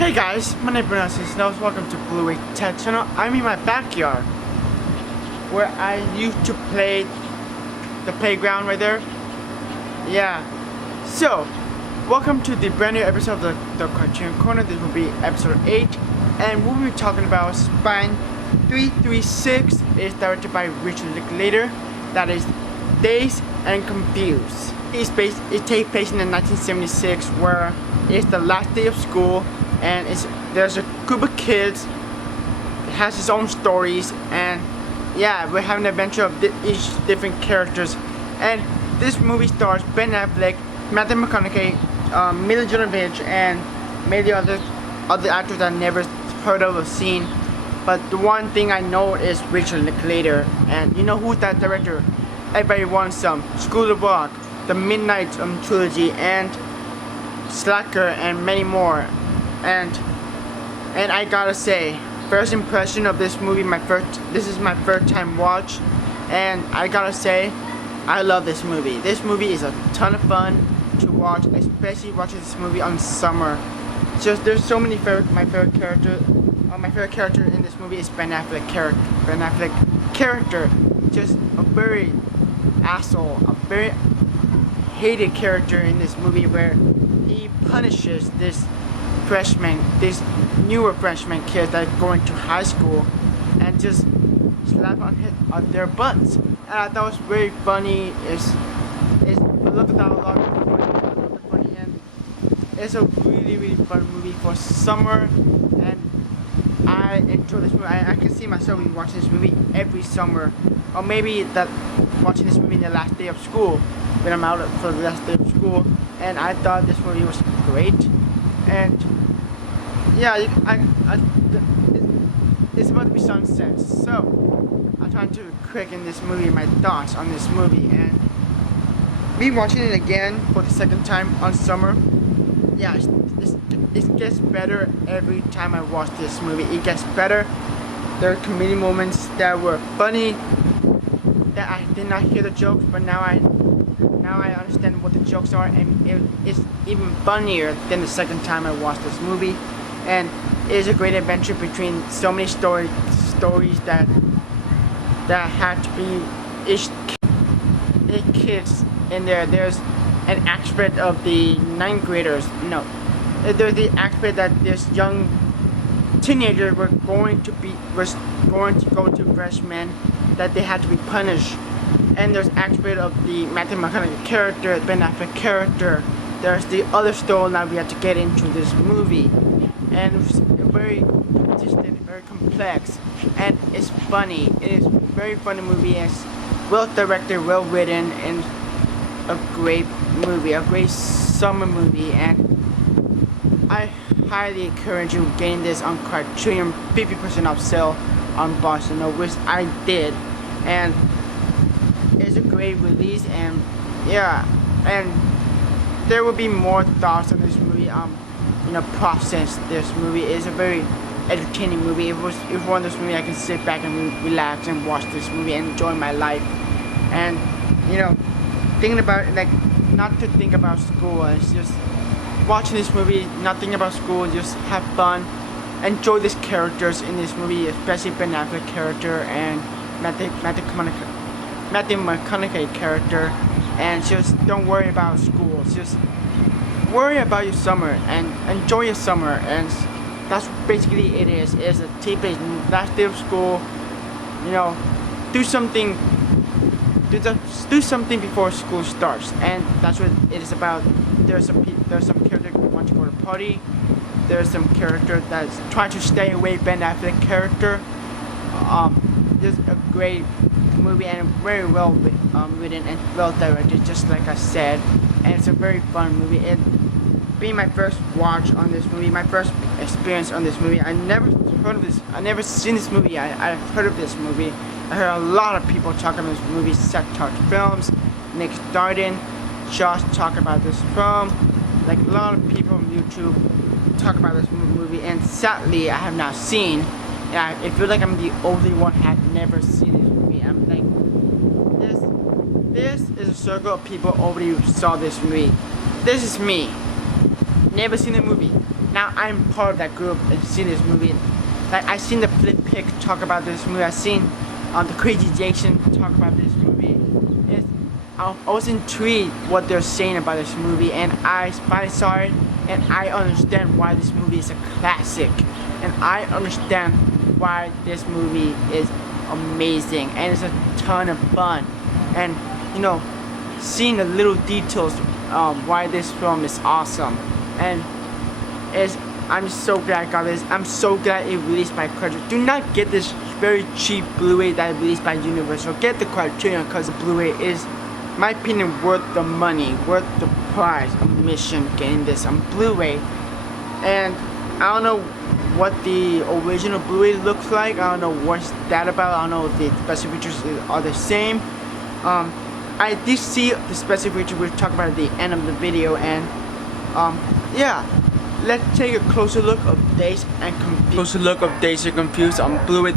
Hey guys, my name is Snows. Welcome to Blue Wake Tech Channel. I'm in my backyard where I used to play the playground right there. Yeah. So, welcome to the brand new episode of the Criterion Corner. This will be episode 8, and we'll be talking about Spine 336. It's directed by Richard Linklater. That is Dazed and Confused. It takes place in the 1976, where it's the last day of school. And there's a group of kids. It has its own stories, and yeah, we're having an adventure of each different characters. And this movie stars Ben Affleck, Matthew McConaughey, Mila Jovovich, and many other actors that I never heard of or seen. But the one thing I know is Richard Linklater, and you know who's that director? Everybody wants some. School of Rock, the Midnight trilogy, and Slacker, and many more. And I gotta say, first impression of this movie, this is my first time watch, and I gotta say, I love this movie. This movie is a ton of fun to watch, especially watching this movie on summer. Just there's so many my favorite character in this movie is Ben Affleck character, just a very asshole, a very hated character in this movie, where he punishes these newer freshman kids that are going to high school, and just slap on their butts. And I thought it was very funny. I love the dialogue. I love the funny end. It's a really fun movie for summer, and I enjoy this movie. I can see myself watching this movie every summer, or maybe watching this movie in the last day of school when I'm out for the last day of school. And I thought this movie was great. And yeah, it's about to be sunset, so I'm trying to quick in this movie my thoughts on this movie, and me watching it again for the second time on summer. Yeah, it gets better every time I watch this movie. It gets better. There are comedy moments that were funny, that I did not hear the jokes, but now I understand what the jokes are, and it's even funnier than the second time I watched this movie. And it is a great adventure between so many stories that have to be each kids in there. There's an aspect of the ninth graders. No, there's the aspect that this young teenager was going to go to freshmen, that they had to be punished. And there's aspect of the Matthew McConaughey character, Ben Affleck character. There's the other story that we have to get into this movie, and it's very distant, very complex, and it's funny. It is a very funny movie. It's well directed, well written, and a great movie, a great summer movie. And I highly encourage you getting this on Criterion, 50% off sale on Barcelona, which I did, and it's a great release. And yeah, and there will be more thoughts on this movie. Process this movie. Is a very entertaining movie. If one of those movies I can sit back and relax and watch this movie and enjoy my life. And thinking about it, like, not to think about school. It's just watching this movie, not thinking about school. Just have fun, enjoy these characters in this movie, especially Ben Affleck character and Matthew McConaughey character. And just don't worry about school. Just worry about your summer and enjoy your summer. And that's basically it is. It's a typical last day of school. Do something before school starts, and that's what it is about. There's some character who want to go to the party. There's some character that's trying to stay away. Ben Affleck character. This is a great movie, and very well written and well directed, just like I said. And it's a very fun movie. It being my first watch on this movie, my first experience on this movie. I never seen this movie. I heard of this movie. I heard a lot of people talk about this movie. Seth Talk Films, Nick Darden, Josh talk about this film. Like, a lot of people on YouTube talk about this movie, and sadly I have not seen. Yeah, I feel like I'm the only one who have never seen this movie. I'm like, this is a circle of people already saw this movie. This is me. never seen the movie. Now I'm part of that group and seen this movie. Like I seen the Flip Pick talk about this movie. I seen the Crazy Jason talk about this movie. I was intrigued what they're saying about this movie, and I finally saw it, and I understand why this movie is a classic, and I understand why this movie is amazing, and it's a ton of fun, and you know, seeing the little details why this film is awesome, and I'm so glad I got this. I'm so glad it released by Criterion. Do not get this very cheap Blu-ray that is released by Universal. Get the Criterion because the Blu-ray is, in my opinion, worth the money, worth the price of admission getting this on Blu-ray. And I don't know what the original Blu-ray looks like. I don't know what's that about. I don't know if the special features are the same. I did see the special feature we'll talk about at the end of the video, and yeah. Let's take a closer look of Dazed and Confused on Blu-ray.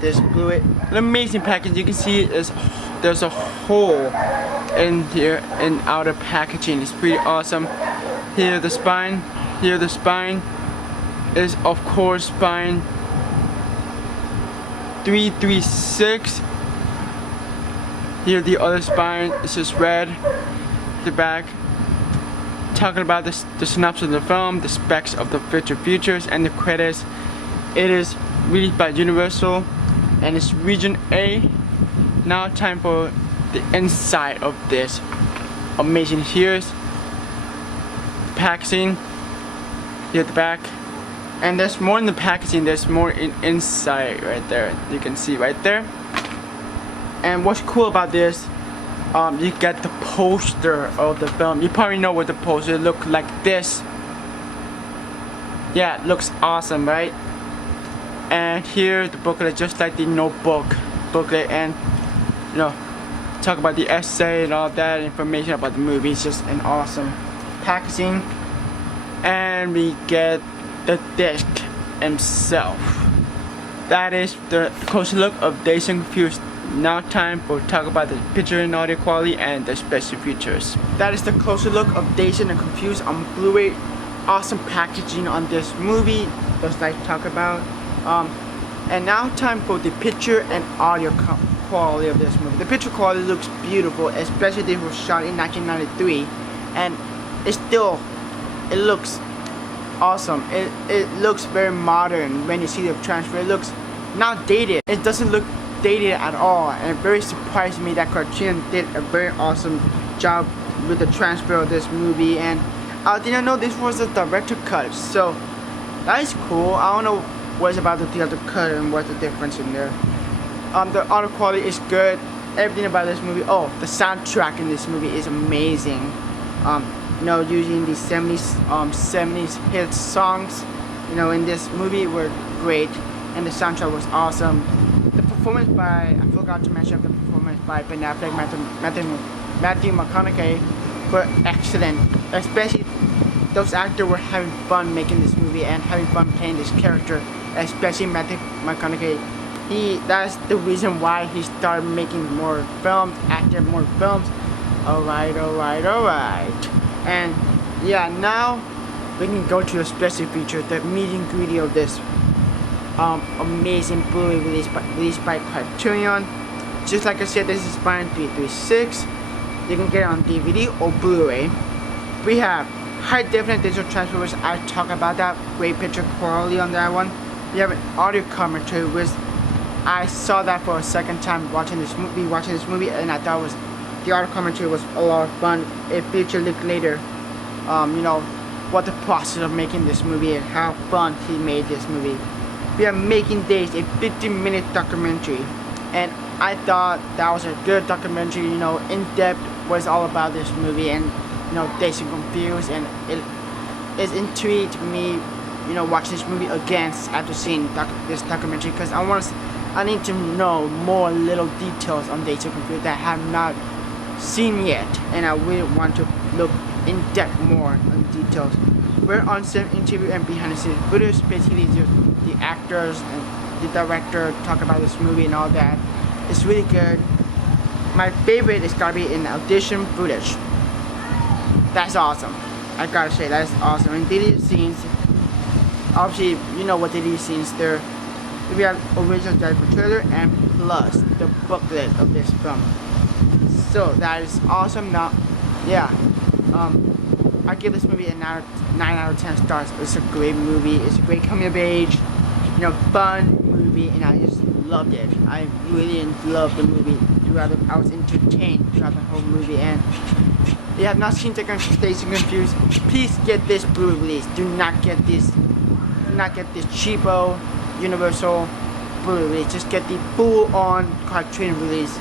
This Blu-ray, an amazing package. You can see there's a hole in here in outer packaging. It's pretty awesome. Here the spine. Here the spine is of course spine 336. Here the other spine is just red. The back. Talking about the synopsis of the film, the specs of the future features, and the credits. It is released by Universal, and it's Region A. Now time for the inside of this amazing. Here's the packaging. Here at the back, and there's more in the packaging. There's more inside right there. You can see right there. And what's cool about this? You get the poster of the film. You probably know what the poster looks like. This. Yeah, it looks awesome, right? And here the booklet, just like the Notebook booklet, and you know, talk about the essay and all that information about the movie. It's just an awesome packaging. And we get the disc himself. That is the closer look of Dazed and Confused. Now time for talk about the picture and audio quality and the special features. That is the closer look of Dazed and Confused on Blu-ray. Awesome packaging on this movie, just like talk about. And now time for the picture and audio quality of this movie. The picture quality looks beautiful, especially this was shot in 1993, and it looks awesome. It looks very modern when you see the transfer. It looks not dated. It doesn't look dated at all, and it very surprised me that Criterion did a very awesome job with the transfer of this movie, and I didn't know this was a director cut, so that is cool. I don't know what's about the director cut and what's the difference in there. The audio quality is good. Everything about this movie. Oh, the soundtrack in this movie is amazing. You know, using the 70s hit songs, you know, in this movie were great, and the soundtrack was awesome. The performance by, I forgot to mention the performance by Ben Affleck, Matthew McConaughey were excellent. Especially those actors were having fun making this movie and having fun playing this character. Especially Matthew McConaughey. That's the reason why he started making more films, acting more films. Alright. And yeah, now we can go to the special feature, the meet and greet of this amazing Blu-ray released by Criterion. Just like I said, this is Spine 336. You can get it on DVD or Blu-ray. We have high definition digital transfers. I talk about that. Great picture quality on that one. We have an audio commentary, which I saw that for a second time watching this movie, and I thought the audio commentary was a lot of fun. It featured Linklater, you know, what the process of making this movie and how fun he made this movie. We are Making Dazed, a 15-minute documentary, and I thought that was a good documentary. You know, in depth was all about this movie, and you know, Dazed and Confused, and it intrigued me. You know, watch this movie again after seeing this documentary, because I need to know more little details on Dazed and Confused that I have not seen yet, and I really want to look in depth more on details. We're on set interview and behind the scenes footage. Basically, just the actors and the director talk about this movie and all that. It's really good. My favorite is gotta be in audition footage. That's awesome. I gotta say that is awesome. And deleted scenes, obviously you know what deleted scenes there. We have original director trailer and plus the booklet of this film. So that is awesome. Now, yeah, I give this movie a 9 out of 10 stars. It's a great movie. It's a great coming of age, fun movie, and I just loved it. I really loved the movie throughout. I was entertained throughout the whole movie. And if you have not seen Dazed and Confused, please get this Blu-ray release. Do not get this cheapo Universal Blu-ray release. Just get the full-on Criterion release.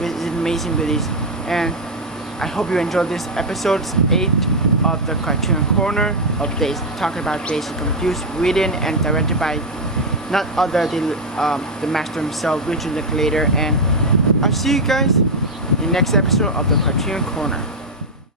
It's an amazing release. And I hope you enjoyed this episode 8 of the Criterion Corner of talking about Dazed and Confused, written and directed by none other than the master himself, Richard Linklater. And I'll see you guys in the next episode of the Criterion Corner.